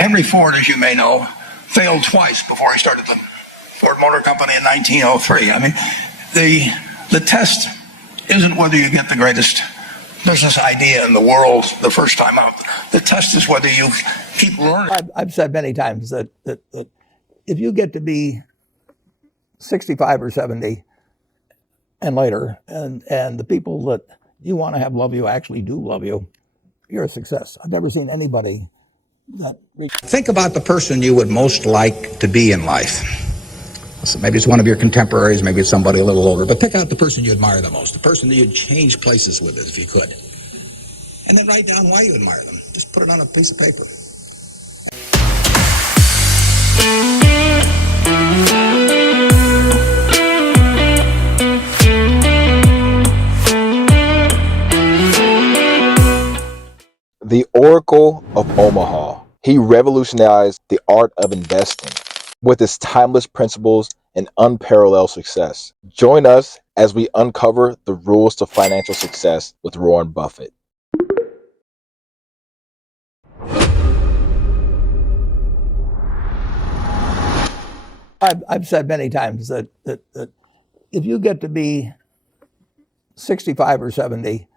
Henry Ford, as you may know, failed twice before he started the Ford Motor Company in 1903. I mean, the test isn't whether you get the greatest business idea in the world the first time out. The test is whether you keep learning. I've said many times that if you get to be 65 or 70 and later, and the people that you want to have love you actually do love you, you're a success. I've never seen anybody that. Think about the person you would most like to be in life. So maybe it's one of your contemporaries, maybe it's somebody a little older, but pick out the person you admire the most, the person that you'd change places with if you could. And then write down why you admire them. Just put it on a piece of paper. The Oracle of Omaha. He revolutionized the art of investing with his timeless principles and unparalleled success. Join us as we uncover the rules to financial success with Warren Buffett. I've said many times that if you get to be 65 or 70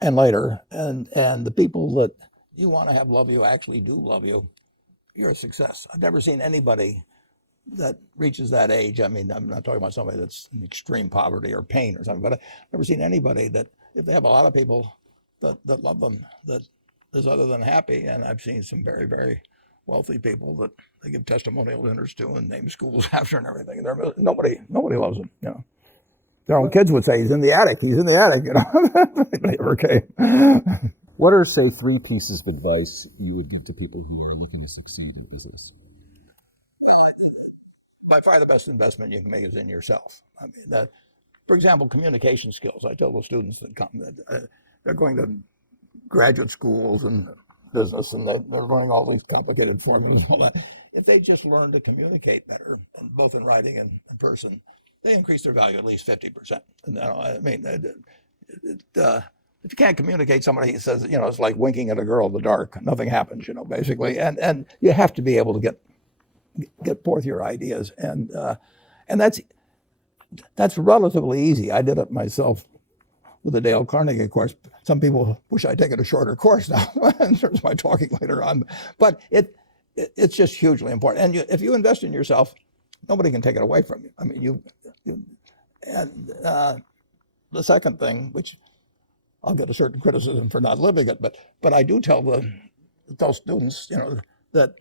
and later, and the people that you want to have love you actually do love you, you're a success. I've never seen anybody that reaches that age. I mean, I'm not talking about somebody that's in extreme poverty or pain or something, but I've never seen anybody that, if they have a lot of people that love them, that is other than happy. And I've seen some very, very wealthy people that they give testimonial dinners to and name schools after and everything. Nobody loves them, you know. Their own kids would say, he's in the attic, you know. Okay. What are, say, 3 pieces of advice you would give to people who are looking to succeed in business? By far the best investment you can make is in yourself. I mean, that, for example, communication skills. I tell the students that come that they're going to graduate schools and business, and they're learning all these complicated formulas and all that. If they just learn to communicate better, both in writing and in person, they increase their value at least 50%. And I mean, if you can't communicate, somebody says, you know, it's like winking at a girl in the dark. Nothing happens, you know, basically. And you have to be able to get forth your ideas, and that's relatively easy. I did it myself with the Dale Carnegie course. Some people wish I'd taken a shorter course now in terms of my talking later on, but it's just hugely important. And if you invest in yourself, nobody can take it away from you. I mean, the second thing, which I'll get a certain criticism for not living it, but I do tell students, you know, that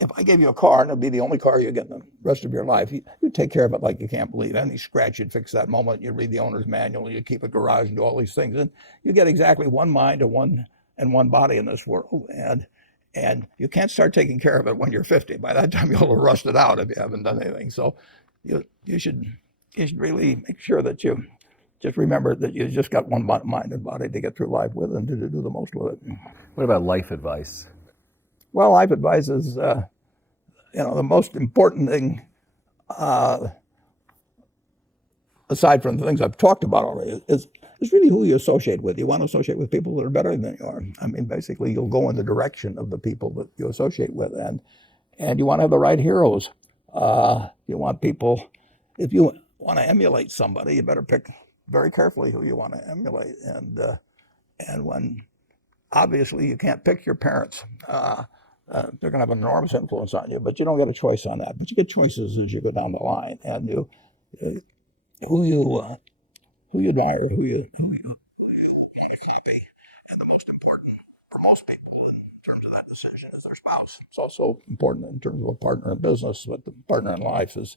if I gave you a car and it'd be the only car you get in the rest of your life, you take care of it like you can't believe. Any scratch, you'd fix that moment. You read the owner's manual, you keep a garage and do all these things, and you get exactly one mind and one body in this world. And you can't start taking care of it when you're 50. By that time, you'll have rusted out if you haven't done anything. So you should really make sure that you just remember that you just got one mind and body to get through life with and to do the most with it. What about life advice? Well, life advice is, the most important thing, aside from the things I've talked about already, is really who you associate with. You want to associate with people that are better than you are. I mean, basically, you'll go in the direction of the people that you associate with, and you want to have the right heroes. You want people. If you want to emulate somebody, you better pick very carefully who you want to emulate. And when obviously you can't pick your parents. They're going to have an enormous influence on you, but you don't get a choice on that. But you get choices as you go down the line, and who you admire, who you make happy, and the most important for most people in terms of that decision is their spouse. It's also important in terms of a partner in business, but the partner in life is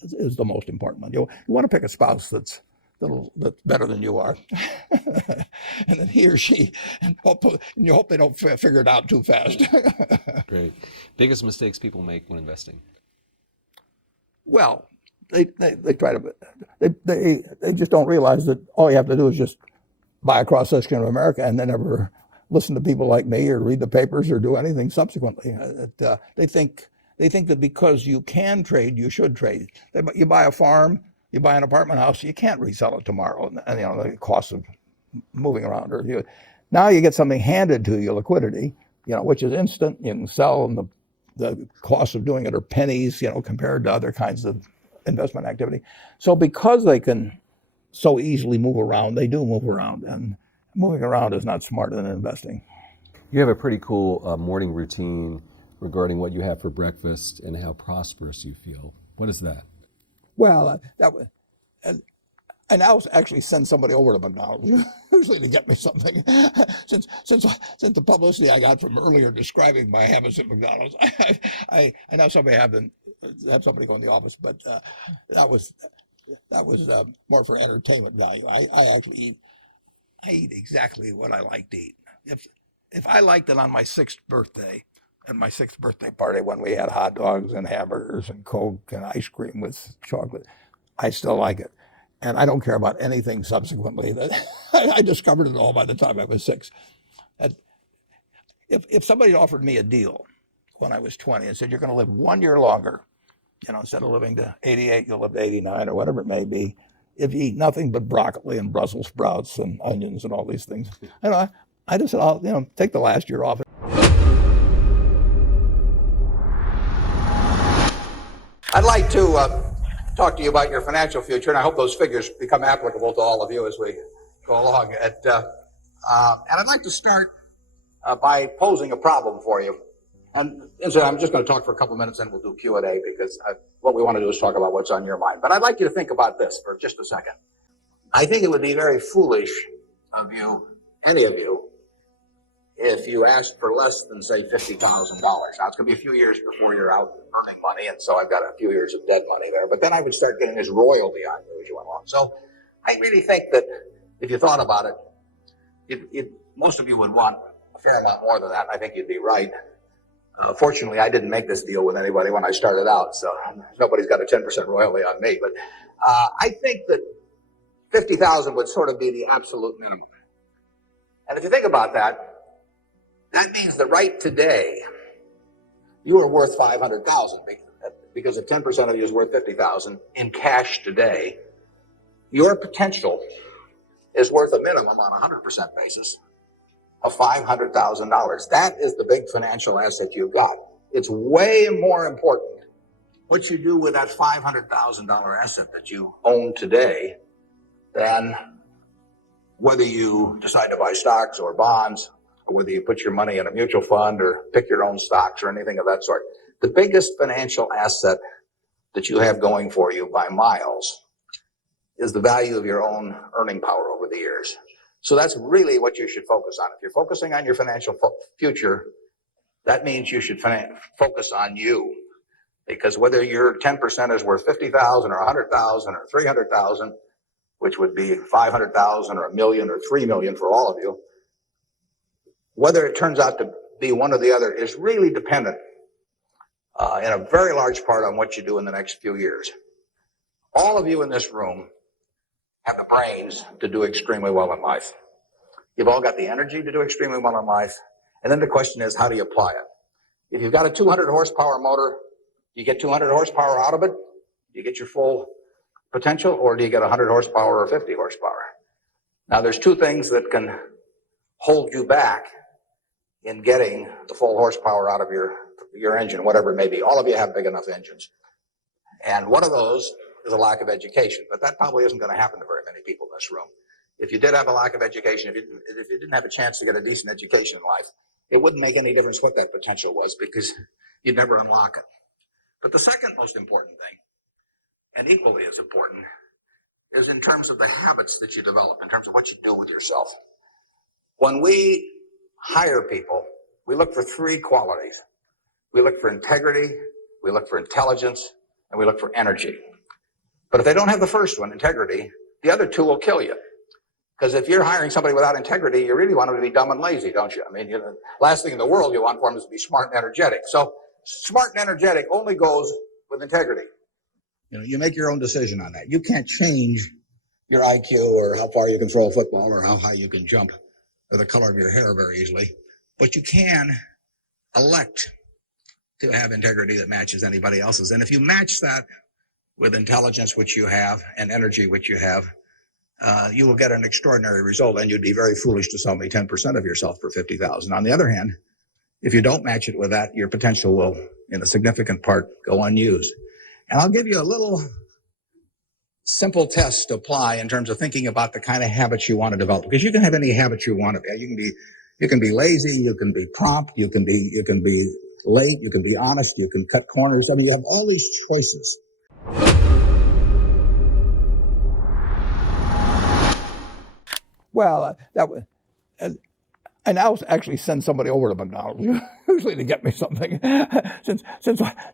the most important one. You want to pick a spouse that's better than you are, and then he or she, and you hope they don't figure it out too fast. Great. Biggest mistakes people make when investing? Well, they try to, they just don't realize that all you have to do is just buy a cross section of America and then never listen to people like me or read the papers or do anything subsequently. They think that because you can trade, you should trade. You buy a farm, you buy an apartment house, you can't resell it tomorrow, and the cost of moving around. Now you get something handed to you, liquidity, which is instant. You can sell, and the costs of doing it are pennies, compared to other kinds of investment activity. So because they can so easily move around, they do move around, and moving around is not smarter than investing. You have a pretty cool morning routine regarding what you have for breakfast and how prosperous you feel. What is that? Well, that was, and I was actually send somebody over to McDonald's usually to get me something. since the publicity I got from earlier describing my habits at McDonald's, I know somebody have somebody go in the office, but that was more for entertainment value. I actually eat exactly what I like to eat. If I liked it on my 6th birthday, at my 6th birthday party when we had hot dogs and hamburgers and Coke and ice cream with chocolate, I still like it. And I don't care about anything subsequently. That I discovered it all by the time I was 6. And if somebody offered me a deal when I was 20 and said, you're going to live 1 year longer, instead of living to 88, you'll live to 89 or whatever it may be, if you eat nothing but broccoli and Brussels sprouts and onions and all these things, I just said, I'll take the last year off. I'd like to talk to you about your financial future, and I hope those figures become applicable to all of you as we go along. And I'd like to start by posing a problem for you. And so I'm just going to talk for a couple minutes, and we'll do Q&A, because what we want to do is talk about what's on your mind. But I'd like you to think about this for just a second. I think it would be very foolish of you, any of you, if you asked for less than, say, $50,000. Now, it's going to be a few years before you're out earning money, and so I've got a few years of dead money there. But then I would start getting this royalty on you as you went along. So I really think that if you thought about it, most of you would want a fair amount more than that. I think you'd be right. Fortunately, I didn't make this deal with anybody when I started out, so nobody's got a 10% royalty on me. But I think that 50,000 would sort of be the absolute minimum. And if you think about that, that means that right today, you are worth 500,000, because if 10% of you is worth 50,000 in cash today, your potential is worth a minimum on a 100% basis of $500,000. That is the big financial asset you've got. It's way more important what you do with that $500,000 asset that you own today than whether you decide to buy stocks or bonds, or whether you put your money in a mutual fund or pick your own stocks or anything of that sort. The biggest financial asset that you have going for you by miles is the value of your own earning power over the years. So that's really what you should focus on. If you're focusing on your financial future, that means you should focus on you. Because whether your 10% is worth 50,000 or 100,000 or 300,000, which would be 500,000 or a million or 3 million for all of you, whether it turns out to be one or the other is really dependent in a very large part on what you do in the next few years. All of you in this room have the brains to do extremely well in life. You've all got the energy to do extremely well in life. And then the question is, how do you apply it? If you've got a 200 horsepower motor, you get 200 horsepower out of it, you get your full potential, or do you get 100 horsepower or 50 horsepower? Now, there's two things that can hold you back in getting the full horsepower out of your engine, whatever it may be. All of you have big enough engines. And one of those is a lack of education. But that probably isn't going to happen to very many people in this room. If you did have a lack of education, if you didn't have a chance to get a decent education in life, it wouldn't make any difference what that potential was, because you'd never unlock it. But the second most important thing, and equally as important, is in terms of the habits that you develop, in terms of what you do with yourself. When we hire people, we look for three qualities. We look for integrity, we look for intelligence, and we look for energy. But if they don't have the first one, integrity, the other two will kill you. Because if you're hiring somebody without integrity, you really want them to be dumb and lazy, don't you? I mean, last thing in the world you want for them is to be smart and energetic. So smart and energetic only goes with integrity. You make your own decision on that. You can't change your IQ or how far you can throw a football or how high you can jump or the color of your hair very easily. But you can elect to have integrity that matches anybody else's. And if you match that with intelligence, which you have, and energy, which you have, you will get an extraordinary result, and you'd be very foolish to sell me 10% of yourself for 50,000. On the other hand, If you don't match it with that, your potential will, in a significant part, go unused. And I'll give you a little simple test to apply in terms of thinking about the kind of habits you want to develop, because you can have any habit you want to be. You can be lazy, you can be prompt, you can be late, you can be honest, you can cut corners. I mean, you have all these choices. Well, that was, I now actually send somebody over to McDonald's usually to get me something. since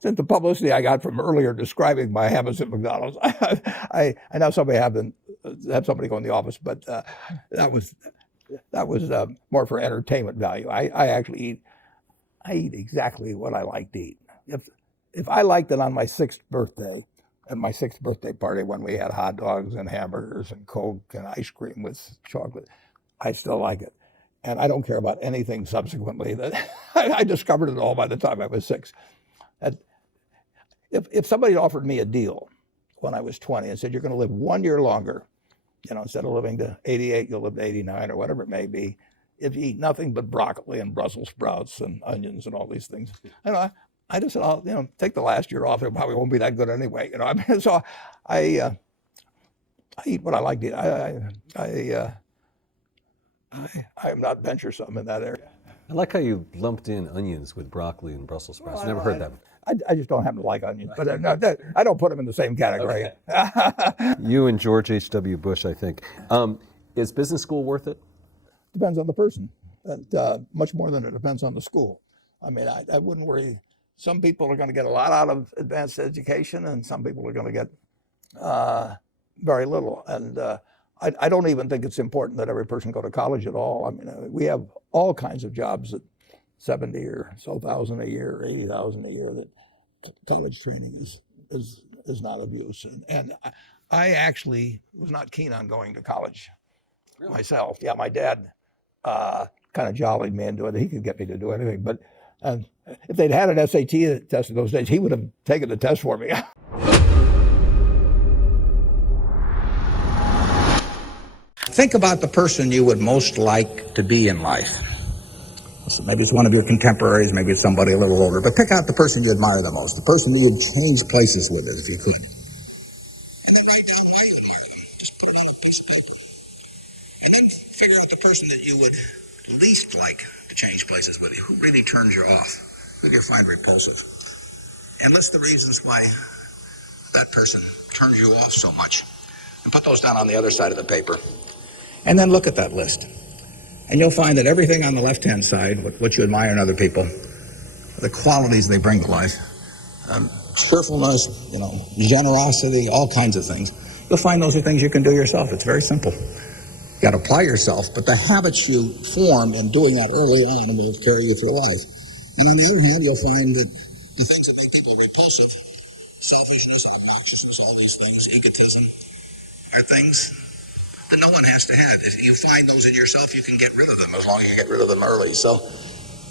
the publicity I got from earlier describing my habits at McDonald's, I now have somebody go in the office, but that was more for entertainment value. I eat exactly what I like to eat. If I liked it on my 6th birthday, at my 6th birthday party when we had hot dogs and hamburgers and Coke and ice cream with chocolate, I still like it. And I don't care about anything subsequently. That I discovered it all by the time I was 6. If somebody offered me a deal when I was 20 and said, you're going to live 1 year longer, instead of living to 88, you'll live to 89 or whatever it may be, if you eat nothing but broccoli and Brussels sprouts and onions and all these things. I just said, I'll take the last year off. It probably won't be that good anyway. So I eat what I like to eat. I'm not venturesome in that area. I like how you lumped in onions with broccoli and Brussels sprouts. Never heard that. I just don't happen to like onions, but I don't put them in the same category. Okay. You and George H.W. Bush, I think. Is business school worth it? Depends on the person. Much more than it depends on the school. I mean, I wouldn't worry. Some people are going to get a lot out of advanced education, and some people are going to get very little. And I don't even think it's important that every person go to college at all. I mean, we have all kinds of jobs at 70 or so thousand a year, or 80,000 a year, that college training is not of use. And I actually was not keen on going to college myself. Yeah, my dad kind of jollied me into it. He could get me to do anything. But if they'd had an SAT test in those days, he would have taken the test for me. Think about the person you would most like to be in life. So maybe it's one of your contemporaries, maybe it's somebody a little older, but pick out the person you admire the most, the person you'd change places with if you could. And then write down why you admire them. Just put it on a piece of paper. And then figure out the person that you would least like to change places with you. Who really turns you off? Who do you find repulsive? And list the reasons why that person turns you off so much. And put those down on the other side of the paper. And then look at that list. And you'll find that everything on the left-hand side, what you admire in other people, the qualities they bring to life, cheerfulness, generosity, all kinds of things, you'll find those are things you can do yourself. It's very simple. You got to apply yourself, but the habits you form in doing that early on will carry you through life. And on the other hand, you'll find that the things that make people repulsive, selfishness, obnoxiousness, all these things, egotism, are things that no one has to have. If you find those in yourself, you can get rid of them as long as you get rid of them early. So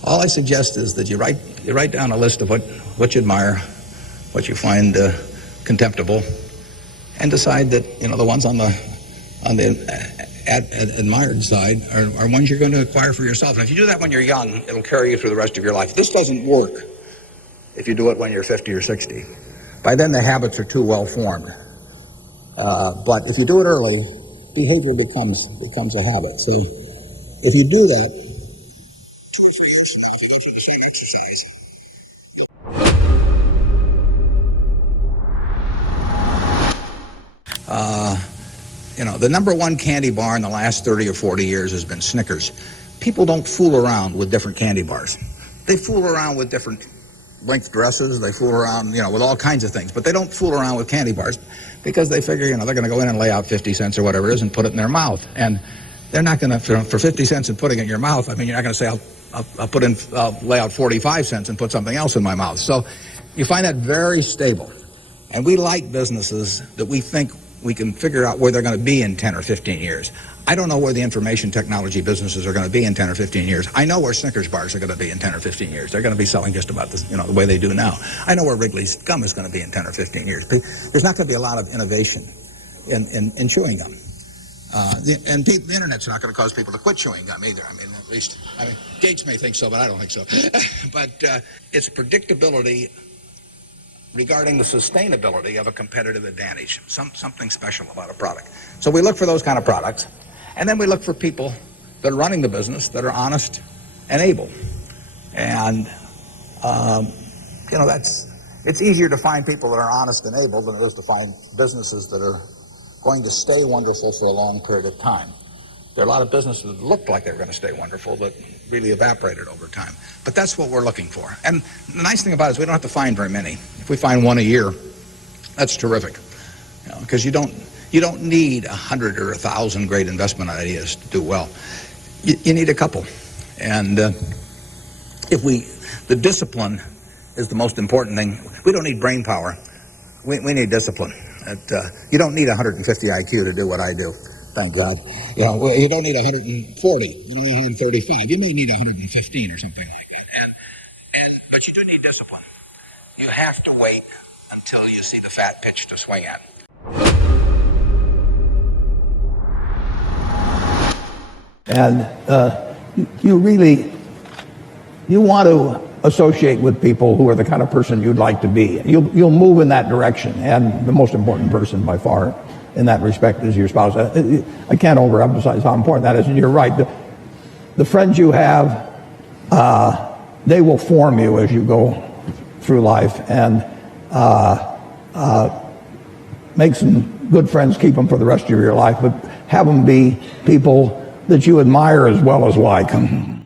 all I suggest is that you write down a list of what you admire, what you find contemptible, and decide that the ones on the admired side are ones you're going to acquire for yourself. And if you do that when you're young, it'll carry you through the rest of your life. This doesn't work if you do it when you're 50 or 60. By then the habits are too well formed. But if you do it early, behavior becomes a habit. So if you do that, 2 or 3 years from now, you go through the same exercise. The number one candy bar in the last 30 or 40 years has been Snickers. People don't fool around with different candy bars. They fool around with different length dresses. They fool around, with all kinds of things. But they don't fool around with candy bars because they figure, they're going to go in and lay out 50 cents or whatever it is and put it in their mouth. And they're not going to, for 50 cents and putting it in your mouth, you're not going to say, I'll lay out 45 cents and put something else in my mouth. So you find that very stable. And we like businesses that we think we can figure out where they're going to be in 10 or 15 years. I don't know where the information technology businesses are going to be in 10 or 15 years. I know where Snickers bars are going to be in 10 or 15 years. They're going to be selling just about this, the way they do now. I know where Wrigley's gum is going to be in 10 or 15 years. There's not going to be a lot of innovation in chewing gum. The internet's not going to cause people to quit chewing gum either. At least, Gates may think so, but I don't think so. But it's predictability regarding the sustainability of a competitive advantage, something special about a product. So we look for those kind of products, and then we look for people that are running the business that are honest and able. And it's easier to find people that are honest and able than it is to find businesses that are going to stay wonderful for a long period of time. There are a lot of businesses that looked like they were going to stay wonderful that really evaporated over time. But that's what we're looking for. And the nice thing about it is we don't have to find very many. If we find one a year, that's terrific. Because you don't need 100 or 1,000 great investment ideas to do well. You need a couple. And the discipline is the most important thing. We don't need brain power. We need discipline. You don't need 150 IQ to do what I do. Thank God. You don't need 140. You need 135. You may need 115 or something like that. But you do need discipline. You have to wait until you see the fat pitch to swing at. And you want to associate with people who are the kind of person you'd like to be. You'll move in that direction. And the most important person by far in that respect is your spouse. I can't overemphasize how important that is. And you're right. The friends you have, they will form you as you go through life. And make some good friends, keep them for the rest of your life, but have them be people that you admire as well as like them.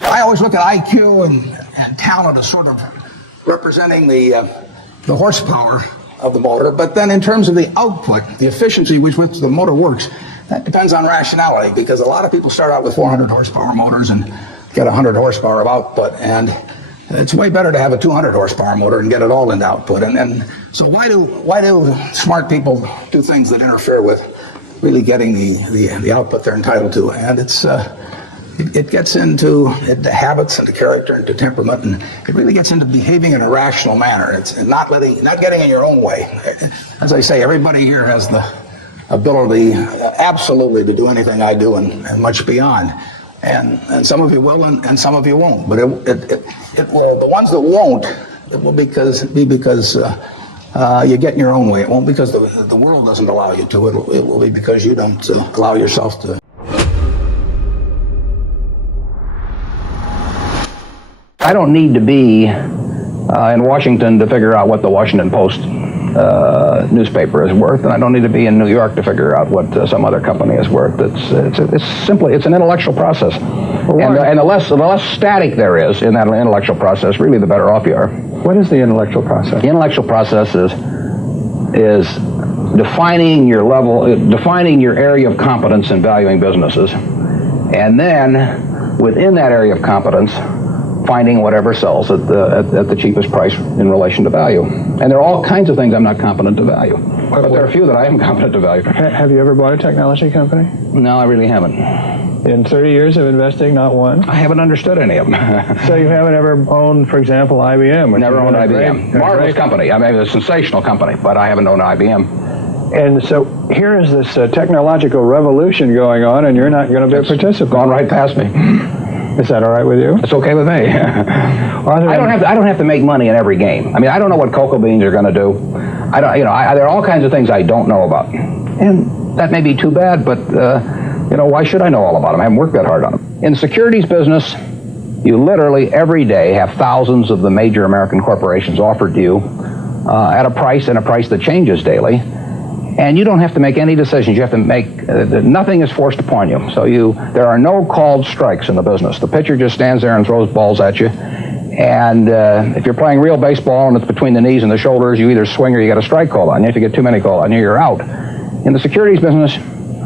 I always look at IQ and talent as sort of representing the horsepower of the motor, but then in terms of the output, the efficiency with which the motor works, that depends on rationality, because a lot of people start out with 400 horsepower motors and get 100 horsepower of output, and it's way better to have a 200 horsepower motor and get it all into output. And so why do smart people do things that interfere with really getting the output they're entitled to? And it gets into habits and to character and to temperament, and it really gets into behaving in a rational manner. It's not getting in your own way. As I say, everybody here has the ability absolutely to do anything I do and much beyond. And some of you will and some of you won't. But it will, the ones that won't, it will be because you get in your own way. It won't because the world doesn't allow you to. It will be because you don't allow yourself to. I don't need to be in Washington to figure out what the Washington Post newspaper is worth, and I don't need to be in New York to figure out what some other company is worth. It's an intellectual process, and the less static there is in that intellectual process, really the better off you are. What is the intellectual process? The intellectual process is defining your area of competence in valuing businesses, and then within that area of competence, finding whatever sells at the cheapest price in relation to value. And there are all kinds of things I'm not competent to value. But there are a few that I am competent to value. Have you ever bought a technology company? No, I really haven't. In 30 years of investing, not one? I haven't understood any of them. So you haven't ever owned, for example, IBM? Never owned IBM. Marvelous company. I mean, a sensational company, but I haven't owned IBM. And so here is this technological revolution going on, and you're not going to be a participant. Gone right past me. Is that all right with you? It's okay with me. I don't have to make money in every game. I mean, I don't know what cocoa beans are going to do. There are all kinds of things I don't know about, and that may be too bad. But why should I know all about them? I haven't worked that hard on them. In the securities business, you literally every day have thousands of the major American corporations offered to you at a price that changes daily. And you don't have to make any decisions. You have to make, nothing is forced upon you. So there are no called strikes in the business. The pitcher just stands there and throws balls at you. And if you're playing real baseball and it's between the knees and the shoulders, you either swing or you get a strike called on you. If you get too many called on you, you're out. In the securities business,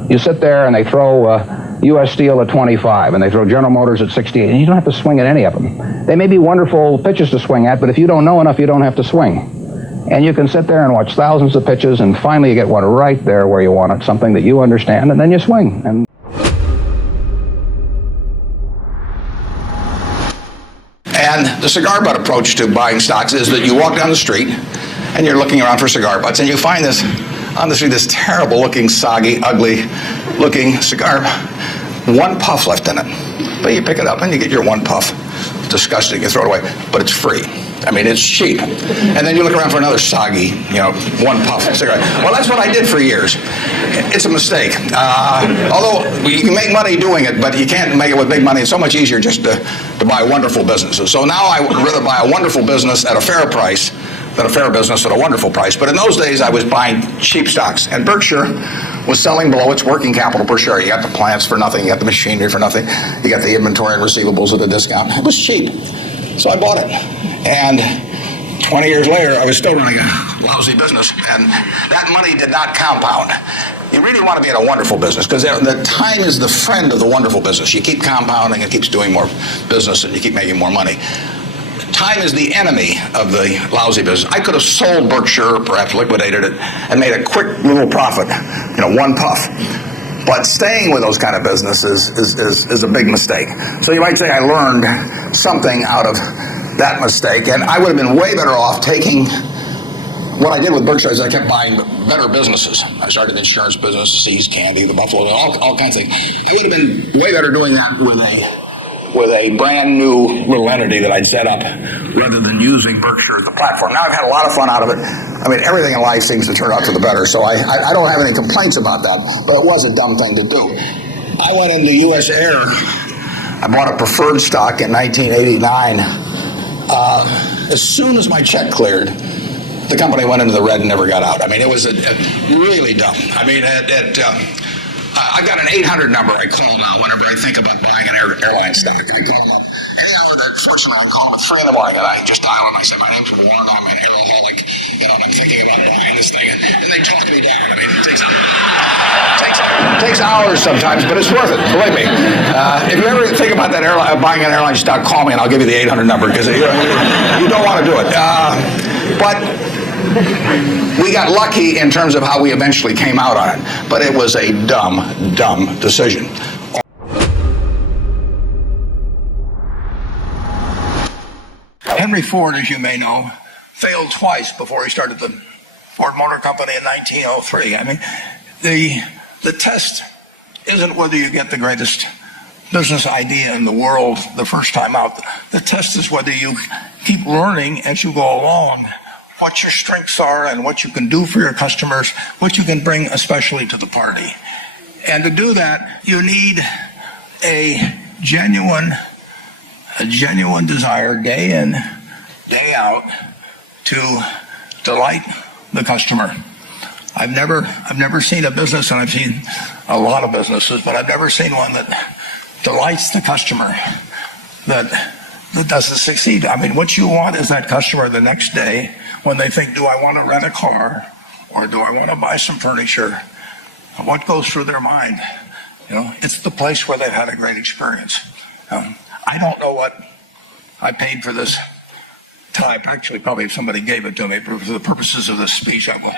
you sit there and they throw U.S. Steel at 25 and they throw General Motors at 68, and you don't have to swing at any of them. They may be wonderful pitches to swing at, but if you don't know enough, you don't have to swing. And you can sit there and watch thousands of pitches, and finally you get one right there where you want it, something that you understand, and then you swing. And the cigar butt approach to buying stocks is that you walk down the street and you're looking around for cigar butts, and you find this on the street, this terrible looking, soggy, ugly looking cigar. One puff left in it. But you pick it up and you get your one puff. It's disgusting, you throw it away, but it's free. I mean, it's cheap. And then you look around for another soggy, one puff cigarette. Well, that's what I did for years. It's a mistake. Although you can make money doing it, but you can't make it with big money. It's so much easier just to buy wonderful businesses. So now I would rather buy a wonderful business at a fair price than a fair business at a wonderful price. But in those days, I was buying cheap stocks. And Berkshire was selling below its working capital per share. You got the plants for nothing. You got the machinery for nothing. You got the inventory and receivables at a discount. It was cheap. So I bought it. And 20 years later, I was still running a lousy business. And that money did not compound. You really want to be in a wonderful business because the time is the friend of the wonderful business. You keep compounding, it keeps doing more business, and you keep making more money. Time is the enemy of the lousy business. I could have sold Berkshire, perhaps liquidated it, and made a quick little profit, one puff. But staying with those kind of businesses is a big mistake. So you might say I learned something out of that mistake, and I would have been way better off taking what I did with Berkshire is I kept buying better businesses. I started the insurance business, See's Candy, the Buffalo, all kinds of things. I would have been way better doing that with a brand new little entity that I'd set up rather than using Berkshire as the platform. Now I've had a lot of fun out of it. I mean, everything in life seems to turn out for the better, so I don't have any complaints about that, but it was a dumb thing to do. I went into U.S. Air. I bought a preferred stock in 1989. As soon as my check cleared, the company went into the red and never got out. I mean, it was really dumb. I mean, I got an 800 number I call now whenever I think about buying an airline stock. I call them up. Any hour that, fortunately, I call them at 3 in the morning, and I just dial them. I say, my name's Warren, I'm an aeroholic, and I'm thinking about buying this thing. And they talk me down. I mean, it takes hours sometimes, but it's worth it, believe me. If you ever think about that buying an airline stock, call me, and I'll give you the 800 number, because you don't want to do it. But we got lucky in terms of how we eventually came out on it, but it was a dumb decision. Henry Ford, as you may know, failed twice before he started the Ford Motor Company in 1903. I mean, the test isn't whether you get the greatest business idea in the world the first time out. The test is whether you keep learning as you go along what your strengths are and what you can do for your customers, what you can bring especially to the party. And to do that, you need a genuine desire day in, day out to delight the customer. I've never seen a business, and I've seen a lot of businesses, but I've never seen one that delights the customer, that doesn't succeed. I mean, what you want is that customer the next day when they think, do I want to rent a car or do I want to buy some furniture? What goes through their mind? It's the place where they've had a great experience. I don't know what I paid for this tie. Actually, probably if somebody gave it to me for the purposes of this speech, I will.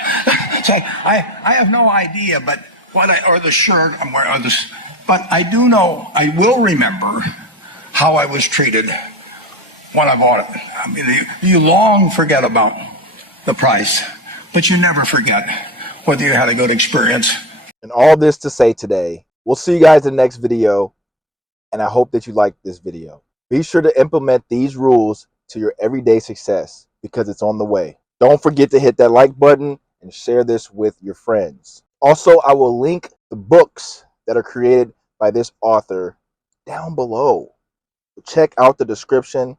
So I have no idea, but or the shirt I'm wearing, or this, but I do know, I will remember how I was treated when I bought it. I mean, you long forget about the price, but you never forget whether you had a good experience. And all this to say today, we'll see you guys in the next video, and I hope that you liked this video. Be sure to implement these rules to your everyday success because it's on the way. Don't forget to hit that like button and share this with your friends. Also, I will link the books that are created by this author down below. Check out the description.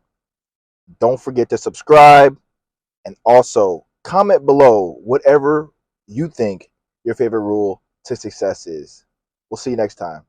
Don't forget to subscribe, and also comment below whatever you think your favorite rule to success is. We'll see you next time.